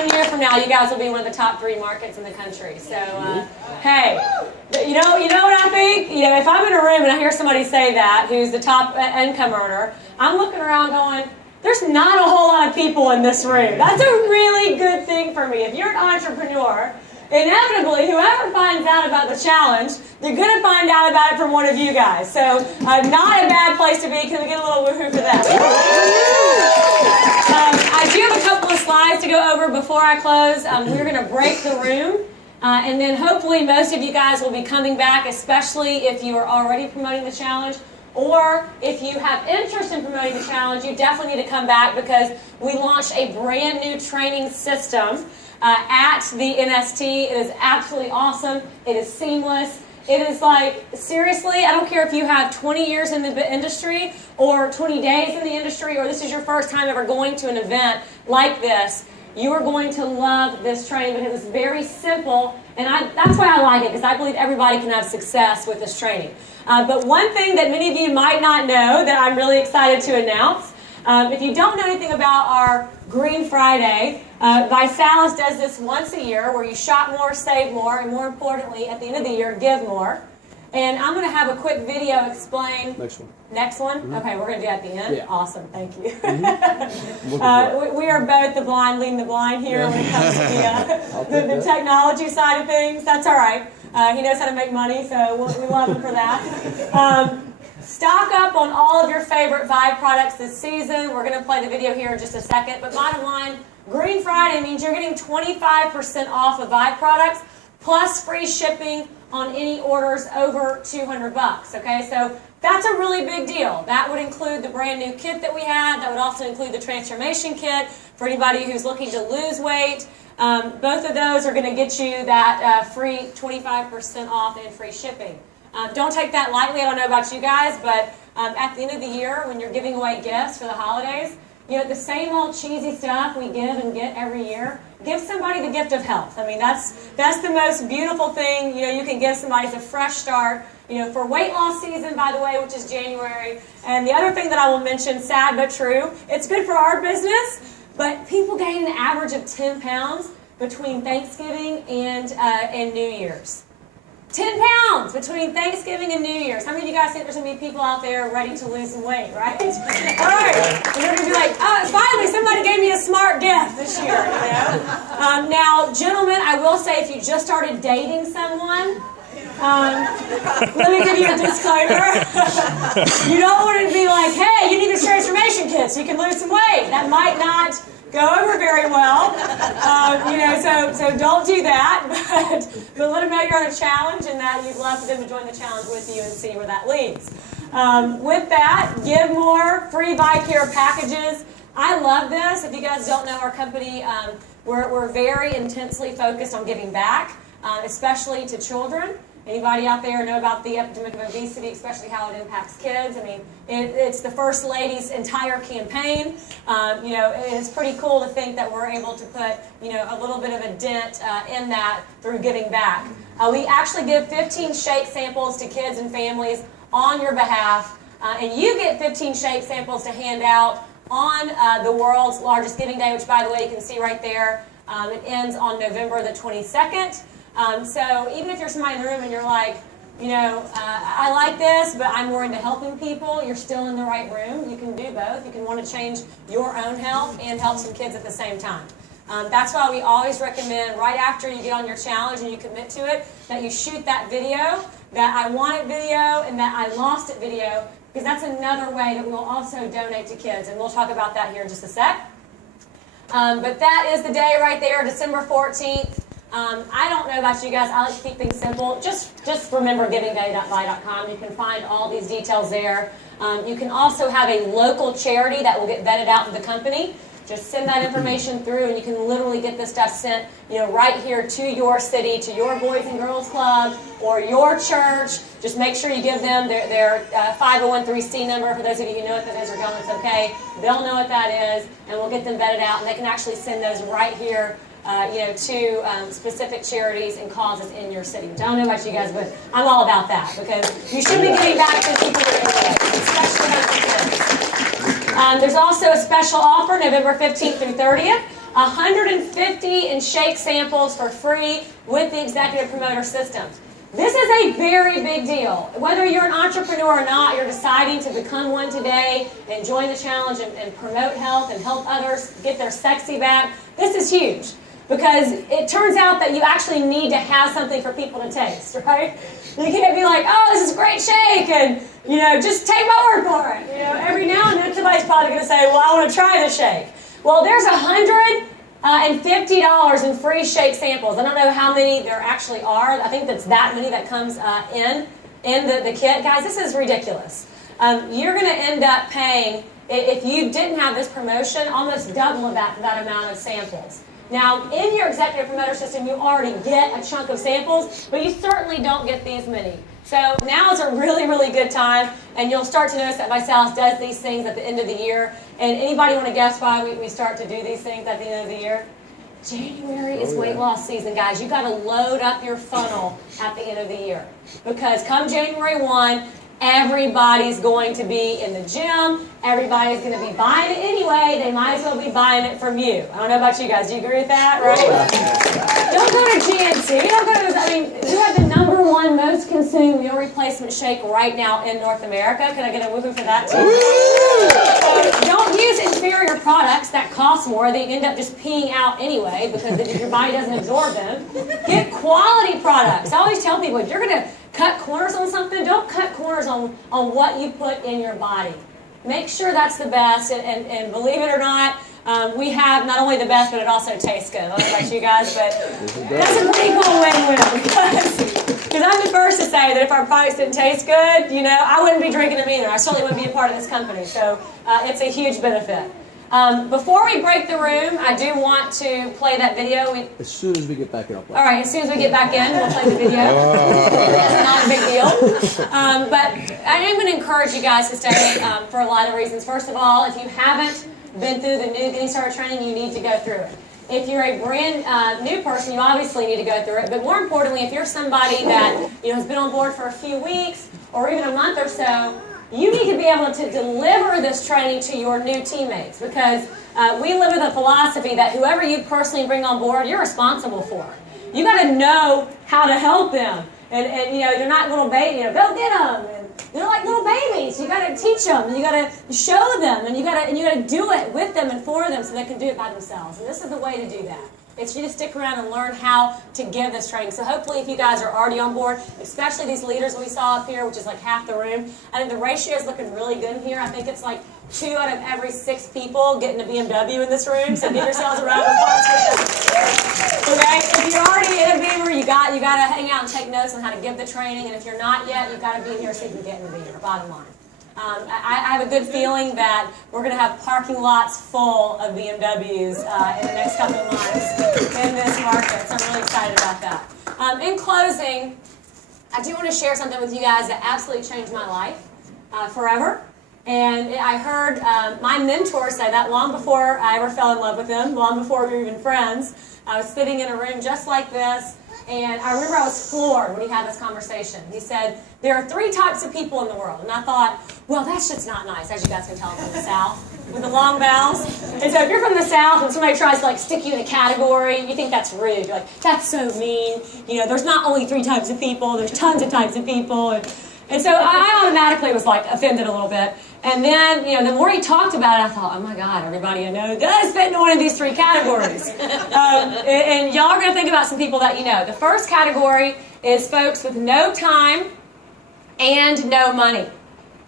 1 year from now, you guys will be one of the top 3 markets in the country. So, hey, you know what I think? You know, if I'm in a room and I hear somebody say that, who's the top income earner, I'm looking around going, there's not a whole lot of people in this room. That's a really good thing for me. If you're an entrepreneur, inevitably, whoever finds out about the challenge, they're going to find out about it from one of you guys. So, not a bad place to be. Can we get a little woohoo for that? I do have a couple of slides to go over before I close. We're going to break the room. And then hopefully most of you guys will be coming back, especially if you are already promoting the challenge. Or if you have interest in promoting the challenge, you definitely need to come back because we launched a brand new training system at the NST. It is absolutely awesome. It is seamless. It is like, seriously, I don't care if you have 20 years in the industry or 20 days in the industry or this is your first time ever going to an event like this. You are going to love this training because it's very simple, and that's why I like it, because I believe everybody can have success with this training. But one thing that many of you might not know that I'm really excited to announce, if you don't know anything about our Green Friday, Visalus does this once a year where you shop more, save more, and more importantly, at the end of the year, give more. And I'm going to have a quick video explain. Next one. Next one? Mm-hmm. Okay, we're going to do it at the end? Yeah. Awesome, thank you. Mm-hmm. We are both the blind leading the blind here when it comes to the technology side of things. That's all right. He knows how to make money, so we love him for that. Stock up on all of your favorite Vibe products this season. We're going to play the video here in just a second. But bottom line, Green Friday means you're getting 25% off of Vibe products plus free shipping on any orders over $200. Okay, so that's a really big deal. That would include the brand new kit that we had. That would also include the transformation kit for anybody who's looking to lose weight. Both of those are going to get you that free 25% off and free shipping. Don't take that lightly. I don't know about you guys, but at the end of the year, when you're giving away gifts for the holidays, you know, the same old cheesy stuff we give and get every year, give somebody the gift of health. I mean, that's the most beautiful thing, you know, you can give somebody. It's a fresh start, you know, for weight loss season, by the way, which is January. And the other thing that I will mention, sad but true, it's good for our business, but people gain an average of 10 pounds between Thanksgiving and New Year's. 10 pounds between Thanksgiving and New Year's. How many of you guys think there's going to be people out there ready to lose some weight, right? All right. And they're going to be like, oh, finally, somebody gave me a smart gift this year, you know? Now, gentlemen, I will say if you just started dating someone, let me give you a disclaimer. You don't want to be like, hey, you need this transformation kit so you can lose some weight. That might not go over very well, you know, so don't do that, but let them know you're on a challenge and that you'd love for them to join the challenge with you and see where that leads. With that, give more free ViCare packages. I love this. If you guys don't know our company, we're very intensely focused on giving back, especially to children. Anybody out there know about the epidemic of obesity, especially how it impacts kids? I mean, it's the First Lady's entire campaign. You know, it's pretty cool to think that we're able to put, you know, a little bit of a dent in that through giving back. We actually give 15 shake samples to kids and families on your behalf, and you get 15 shake samples to hand out on the world's largest giving day, which, by the way, you can see right there. It ends on November the 22nd. So even if you're somebody in the room and you're like, you know, I like this, but I'm more into helping people, you're still in the right room. You can do both. You can want to change your own health and help some kids at the same time. That's why we always recommend right after you get on your challenge and you commit to it, that you shoot that video, that I want it video, and that I lost it video, because that's another way that we'll also donate to kids. And we'll talk about that here in just a sec. But that is the day right there, December 14th. I don't know about you guys. I like to keep things simple. Just remember givingday.vi.com. You can find all these details there. You can also have a local charity that will get vetted out in the company. Just send that information through, and you can literally get this stuff sent, you know, right here to your city, to your Boys and Girls Club or your church. Just make sure you give them their 501(c) number. For those of you who know what that is or don't, it's okay. They'll know what that is, and we'll get them vetted out, and they can actually send those right here. You know, to specific charities and causes in your city. I don't know about you guys, but I'm all about that, because you should be giving back to people anyway, especially those kids. There's also a special offer November 15th through 30th. 150 in shake samples for free with the executive promoter system. This is a very big deal. Whether you're an entrepreneur or not, you're deciding to become one today and join the challenge and promote health and help others get their sexy back. This is huge because it turns out that you actually need to have something for people to taste, right? You can't be like, oh, this is a great shake, and just take my word for it. Every now and then somebody's probably going to say, well, I want to try the shake. Well, there's $150 in free shake samples. I don't know how many there actually are. I think that's that many that comes in the kit. Guys, this is ridiculous. You're going to end up paying, if you didn't have this promotion, almost double that amount of samples. Now, in your executive promoter system, you already get a chunk of samples, but you certainly don't get these many. So now is a really, really good time, and you'll start to notice that Visalus does these things at the end of the year. And anybody want to guess why we start to do these things at the end of the year? January is weight loss season, guys. You've got to load up your funnel at the end of the year. Because come January 1, everybody's going to be in the gym. Everybody's going to be buying it anyway. They might as well be buying it from you. I don't know about you guys. Do you agree with that? Right? Don't go to GNC. Don't go to, you have the #1 most consumed meal replacement shake right now in North America. Can I get a woohoo for that too? Don't use inferior products that cost more. They end up just peeing out anyway because your body doesn't absorb them. Get quality products. I always tell people, if you're going to cut corners on something, don't cut corners on what you put in your body. Make sure that's the best, and believe it or not, we have not only the best, but it also tastes good. I don't know about you guys, but that's a pretty cool win-win because I'm the first to say that if our products didn't taste good, I wouldn't be drinking them either. I certainly wouldn't be a part of this company, so it's a huge benefit. Before we break the room, I do want to play that video. As soon as we get back in. All right, as soon as we get back in, we'll play the video. It's not a big deal. But I am going to encourage you guys to stay for a lot of reasons. First of all, if you haven't been through the new Getting Started training, you need to go through it. If you're a brand new person, you obviously need to go through it. But more importantly, if you're somebody that has been on board for a few weeks or even a month or so, you need to be able to deliver this training to your new teammates because we live with a philosophy that whoever you personally bring on board, you're responsible for. You got to know how to help them, and they're not little babies. Go get them. And they're like little babies. You got to teach them, and you got to show them, and you got to do it with them and for them so they can do it by themselves. And this is the way to do that. It's you to stick around and learn how to give this training. So hopefully if you guys are already on board, especially these leaders we saw up here, which is like half the room, I think the ratio is looking really good in here. I think it's like 2 out of every 6 people getting a BMW in this room. So give yourselves a round of applause for that. Okay? If you're already in a Beamer, you got to hang out and take notes on how to give the training. And if you're not yet, you've got to be here so you can get in the Beamer, bottom line. I have a good feeling that we're going to have parking lots full of BMWs in the next couple of months in this market, so I'm really excited about that. In closing, I do want to share something with you guys that absolutely changed my life forever. And I heard my mentor say that long before I ever fell in love with him, long before we were even friends. I was sitting in a room just like this, and I remember I was floored when he had this conversation. He said, there are 3 types of people in the world. And I thought, well, that's just not nice, as you guys can tell I'm from the South, with the long vowels. And so if you're from the South and somebody tries to stick you in a category, you think that's rude. You're like, that's so mean. There's not only 3 types of people, there's tons of types of people. And so I automatically was offended a little bit. And then, the more he talked about it, I thought, oh my God, everybody I know does fit into one of these 3 categories. And y'all are going to think about some people that you know. The first category is folks with no time and no money.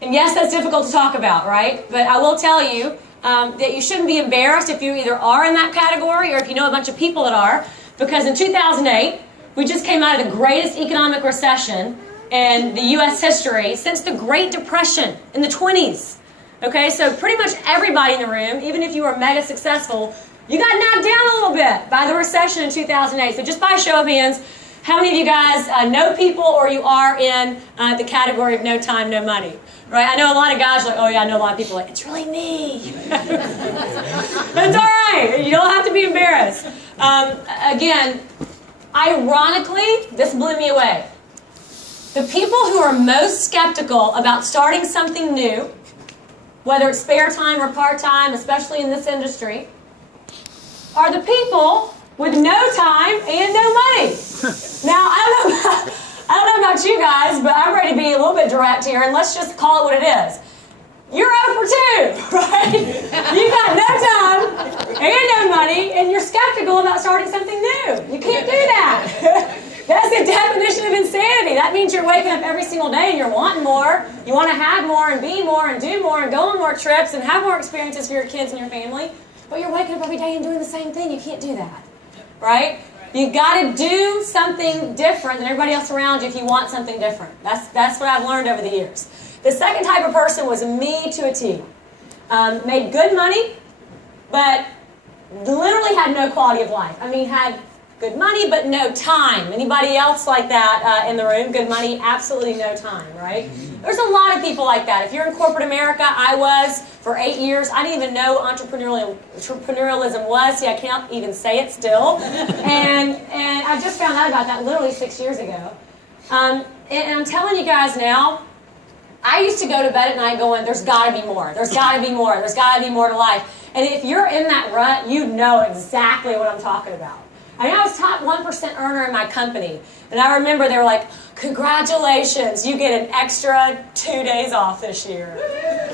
And yes, that's difficult to talk about, right? But I will tell you that you shouldn't be embarrassed if you either are in that category or if you know a bunch of people that are. Because in 2008, we just came out of the greatest economic recession in the U.S. history since the Great Depression in the 20s. Okay, so pretty much everybody in the room, even if you were mega successful, you got knocked down a little bit by the recession in 2008. So just by show of hands, how many of you guys know people or you are in the category of no time, no money? Right? I know a lot of guys are like, oh yeah, I know a lot of people it's really me. It's all right. You don't have to be embarrassed. Again, ironically, this blew me away. The people who are most skeptical about starting something new, whether it's spare time or part-time, especially in this industry, are the people with no time and no money. Now, I don't know about you guys, but I'm ready to be a little bit direct here, and let's just call it what it is. You're 0 for 2, right? You've got no time and no money, and you're skeptical about starting something new. You can't do that. That's the definition of insanity. That means you're waking up every single day and you're wanting more. You want to have more and be more and do more and go on more trips and have more experiences for your kids and your family. But you're waking up every day and doing the same thing. You can't do that, right? You got to do something different than everybody else around you if you want something different. That's what I've learned over the years. The second type of person was me to a T. Made good money, but literally had no quality of life. I mean, had good money, but no time. Anybody else like that in the room? Good money, absolutely no time, right? There's a lot of people like that. If you're in corporate America, I was for 8 years. I didn't even know entrepreneurialism was. See, I can't even say it still. And I just found out about that literally 6 years ago. And I'm telling you guys now, I used to go to bed at night going, there's got to be more. There's got to be more. There's got to be more to life. And if you're in that rut, you know exactly what I'm talking about. I mean, I was top 1% earner in my company. And I remember they were like, congratulations, you get an extra 2 days off this year.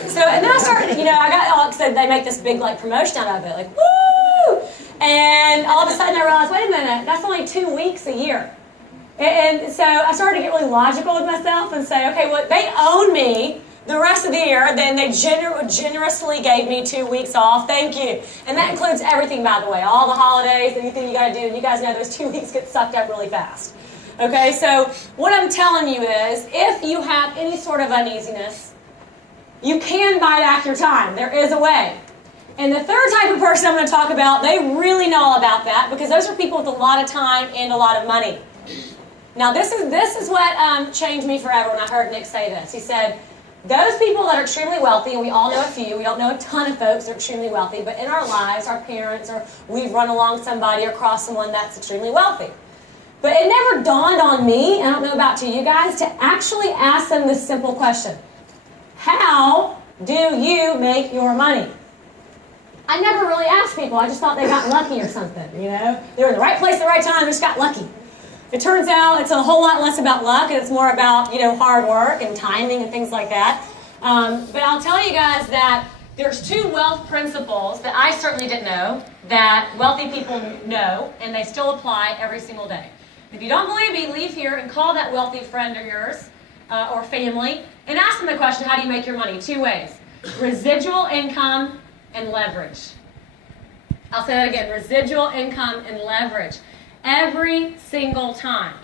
So, and then I started, I got all excited. They make this big, promotion out of it. Like, woo! And all of a sudden I realized, wait a minute, that's only 2 weeks a year. And so I started to get really logical with myself and say, okay, well, they own me the rest of the year, then they generously gave me 2 weeks off. Thank you. And that includes everything, by the way, all the holidays, anything you got to do. And you guys know those 2 weeks get sucked up really fast. Okay, so what I'm telling you is, if you have any sort of uneasiness, you can buy back your time. There is a way. And the third type of person I'm going to talk about, they really know all about that, because those are people with a lot of time and a lot of money. Now, this is what changed me forever when I heard Nick say this. He said, those people that are extremely wealthy, and we all know a few, we don't know a ton of folks that are extremely wealthy, but in our lives, our parents, or we've run along somebody or crossed someone that's extremely wealthy. But it never dawned on me, and I don't know about you guys, to actually ask them this simple question. How do you make your money? I never really asked people. I just thought they got lucky or something, They were in the right place at the right time, just got lucky. It turns out it's a whole lot less about luck, and it's more about, hard work and timing and things like that. But I'll tell you guys that there's 2 wealth principles that I certainly didn't know that wealthy people know, and they still apply every single day. If you don't believe me, leave here and call that wealthy friend of yours or family and ask them the question, how do you make your money? 2 ways. Residual income and leverage. I'll say that again. Residual income and leverage. Every single time.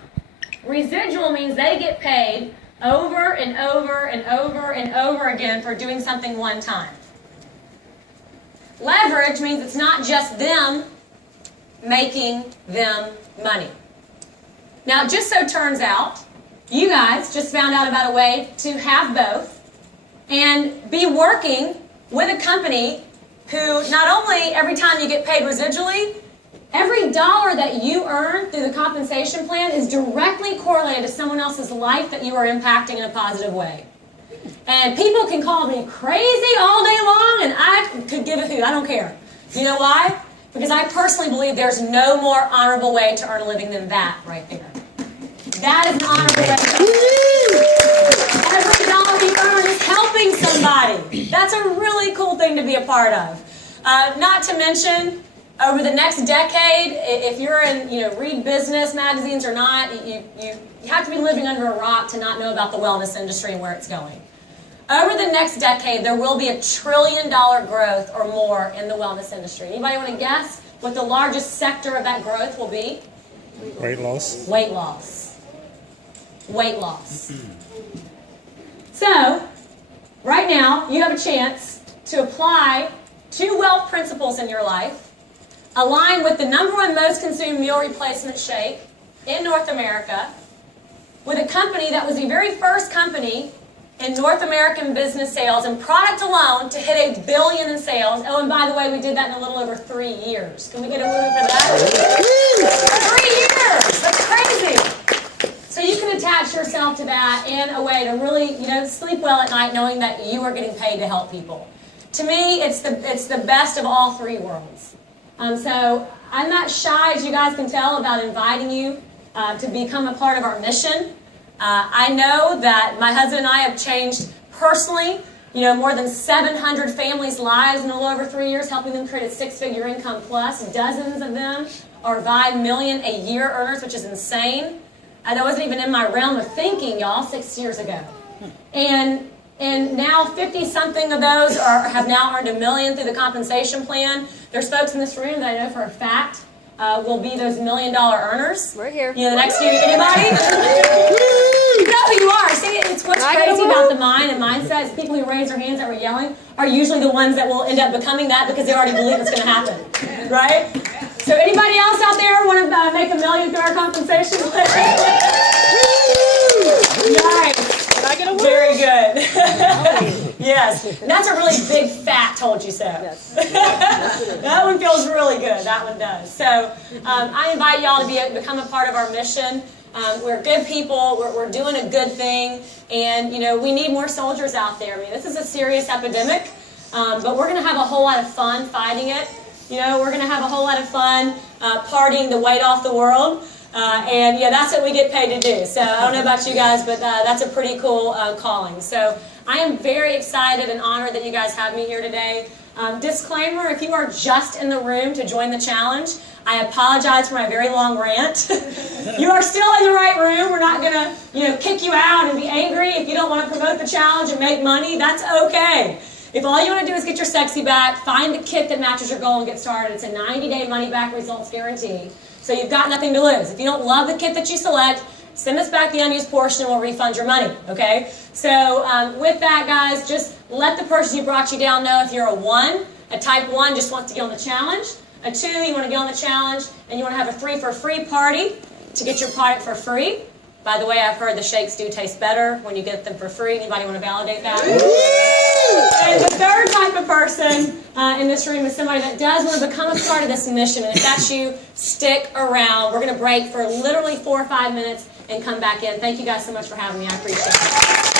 Residual means they get paid over and over and over and over again for doing something one time. Leverage means it's not just them making them money. Now, it just so turns out, you guys just found out about a way to have both and be working with a company who not only every time you get paid residually, every dollar that you earn through the compensation plan is directly correlated to someone else's life that you are impacting in a positive way. And people can call me crazy all day long, and I could give a hoot. I don't care. You know why? Because I personally believe there's no more honorable way to earn a living than that right there. That is an honorable way to earn. Every dollar you earn is helping somebody. That's a really cool thing to be a part of. Not to mention, over the next decade, if you're in, read business magazines or not, you have to be living under a rock to not know about the wellness industry and where it's going. Over the next decade, there will be $1 trillion growth or more in the wellness industry. Anybody want to guess what the largest sector of that growth will be? Weight loss. Weight loss. Weight loss. So, right now, you have a chance to apply 2 wealth principles in your life, align with the #1 most consumed meal replacement shake in North America, with a company that was the very first company in North American business sales and product alone to hit $1 billion in sales. Oh, and by the way, we did that in a little over 3 years. Can we get a movie for that? 3 years! That's crazy! So you can attach yourself to that in a way to really, sleep well at night knowing that you are getting paid to help people. To me, it's the best of all 3 worlds. So I'm not shy, as you guys can tell, about inviting you to become a part of our mission. I know that my husband and I have changed personally, more than 700 families' lives in a little over 3 years, helping them create a six-figure income plus. Dozens of them are $5 million a year earners, which is insane. That wasn't even in my realm of thinking, y'all, 6 years ago. And now 50-something of those have now earned $1 million through the compensation plan. There's folks in this room that I know for a fact will be those $1 million earners. We're here. The next few, anybody? You know who you are. See, it's what's crazy about the mind and mindset is people who raise their hands that were yelling are usually the ones that will end up becoming that because they already believe it's going to happen. Right? So anybody else out there want to make $1 million through our compensation plan? Nice. Very good. Yes. That's a really big fat told you so. Yes. That one feels really good. That one does. So I invite y'all to become a part of our mission. We're good people. We're doing a good thing. And, we need more soldiers out there. I mean, this is a serious epidemic. But we're going to have a whole lot of fun fighting it. We're going to have a whole lot of fun partying the weight off the world. And yeah, that's what we get paid to do. So I don't know about you guys, but that's a pretty cool calling. So I am very excited and honored that you guys have me here today. Disclaimer, if you are just in the room to join the challenge, I apologize for my very long rant. You are still in the right room. We're not going to kick you out and be angry if you don't want to promote the challenge and make money. That's okay. If all you want to do is get your sexy back, find the kit that matches your goal and get started. It's a 90-day money-back results guarantee. So you've got nothing to lose. If you don't love the kit that you select, send us back the unused portion and we'll refund your money, okay? So with that, guys, just let the person who brought you down know if you're a 1, a type 1 just wants to get on the challenge, a 2, you want to get on the challenge, and you want to have a 3 for free party to get your product for free. By the way, I've heard the shakes do taste better when you get them for free. Anybody want to validate that? And the third type of person in this room is somebody that does want to become a part of this mission. And if that's you, stick around. We're going to break for literally 4 or 5 minutes and come back in. Thank you guys so much for having me. I appreciate it.